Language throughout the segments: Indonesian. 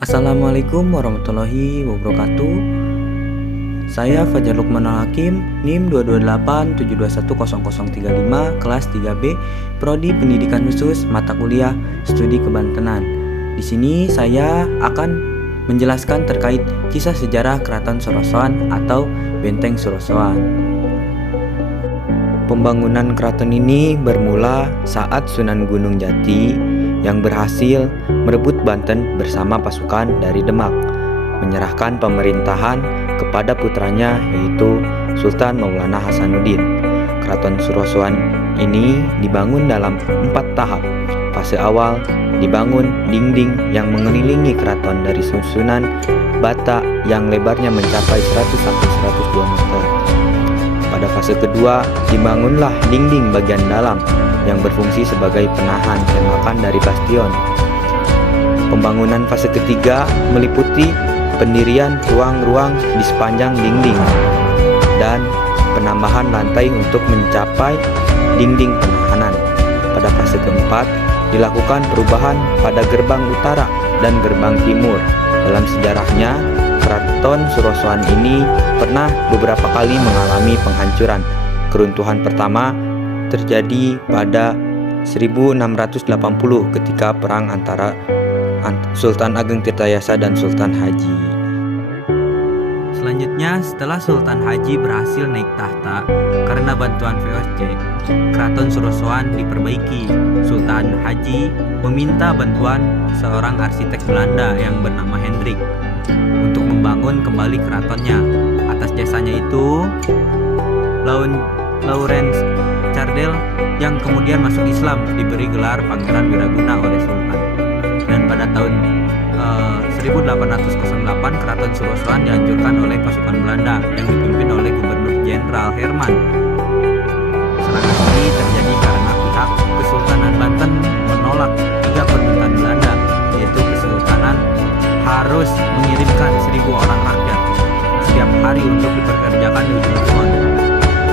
Assalamualaikum warahmatullahi wabarakatuh. Saya Fajar Lukmanul Hakim, NIM 22872100035, kelas 3B, Prodi Pendidikan Khusus, mata kuliah Studi Kebantenan. Di sini saya akan menjelaskan terkait kisah sejarah Keraton Sorosoan atau Benteng Sorosoan. Pembangunan keraton ini bermula saat Sunan Gunung Jati yang berhasil merebut Banten bersama pasukan dari Demak, menyerahkan pemerintahan kepada putranya yaitu Sultan Maulana Hasanuddin. Keraton Sorosoan ini dibangun dalam 4 tahap. Fase awal dibangun dinding yang mengelilingi keraton dari susunan bata yang lebarnya mencapai 100-102 meter. Pada fase kedua, dibangunlah dinding bagian dalam yang berfungsi sebagai penahan tembakan dari bastion. Pembangunan fase ketiga meliputi pendirian ruang-ruang di sepanjang dinding dan penambahan lantai untuk mencapai dinding penahanan. Pada fase keempat, dilakukan perubahan pada gerbang utara dan gerbang timur. Dalam sejarahnya, Keraton Sorosoan ini pernah beberapa kali mengalami penghancuran. Keruntuhan pertama terjadi pada 1680 ketika perang antara Sultan Ageng Tirtayasa dan Sultan Haji. Selanjutnya, setelah Sultan Haji berhasil naik tahta karena bantuan VOC, Keraton Sorosoan diperbaiki. Sultan Haji meminta bantuan seorang arsitek Belanda yang bernama Hendrik untuk membangun kembali keratonnya. Atas jasanya itu, Laurens Cardel yang kemudian masuk Islam diberi gelar Pangeran Wiraguna oleh Sultan. Dan pada tahun 1808 Keraton Sorosoan dihancurkan oleh pasukan Belanda yang dipimpin oleh Gubernur Jenderal Herman. Serangan ini terjadi karena pihak Kesultanan Banten menolak 3 permintaan Belanda, yaitu Kesultanan harus mengirimkan 1000 orang rakyat setiap hari untuk dipekerjakan di ujung Kulon.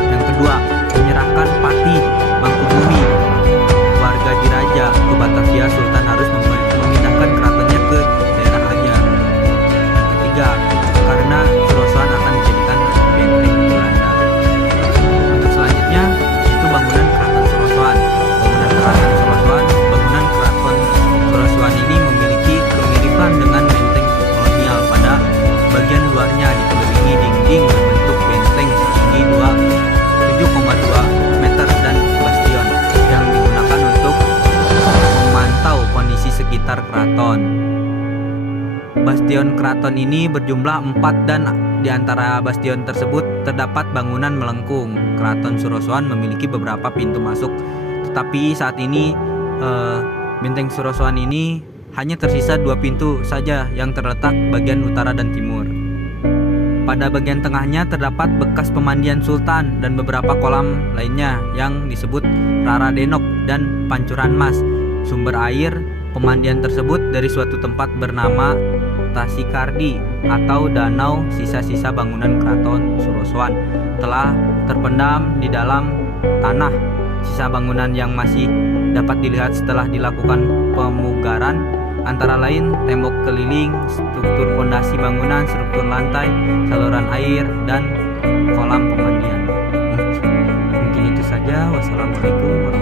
Yang kedua, menyerahkan Patih Mangkubumi, warga Diraja, ke Batavia. Sultan harus memindahkan keratonnya ke daerah Anyar. Yang ketiga, karena Sorosoan akan dijadikan benteng Belanda. Untuk selanjutnya, yaitu bangunan Keraton Sorosoan. Bangunan Keraton Sorosoan ini memiliki kemiripan dengan benteng kolonial. Pada bagian luarnya dikelilingi dinding berbentuk benteng setinggi 7,2 meter dan bastion yang digunakan untuk memantau kondisi sekitar keraton. Bastion keraton ini berjumlah 4 dan di antara bastion tersebut terdapat bangunan melengkung. Keraton Sorosoan memiliki beberapa pintu masuk, tetapi saat ini Benteng Sorosoan ini hanya tersisa 2 pintu saja yang terletak bagian utara dan timur. Pada bagian tengahnya terdapat bekas pemandian Sultan dan beberapa kolam lainnya yang disebut Rara Denok dan Pancuran Mas. Sumber air pemandian tersebut dari suatu tempat bernama Tasikardi atau danau. Sisa-sisa bangunan Keraton Sorosoan telah terpendam di dalam tanah. Sisa bangunan yang masih dapat dilihat setelah dilakukan pemugaran antara lain tembok keliling, struktur fondasi bangunan, struktur lantai, saluran air, dan kolam pemandian. Mungkin itu saja. Wassalamualaikum warahmatullahi wabarakatuh.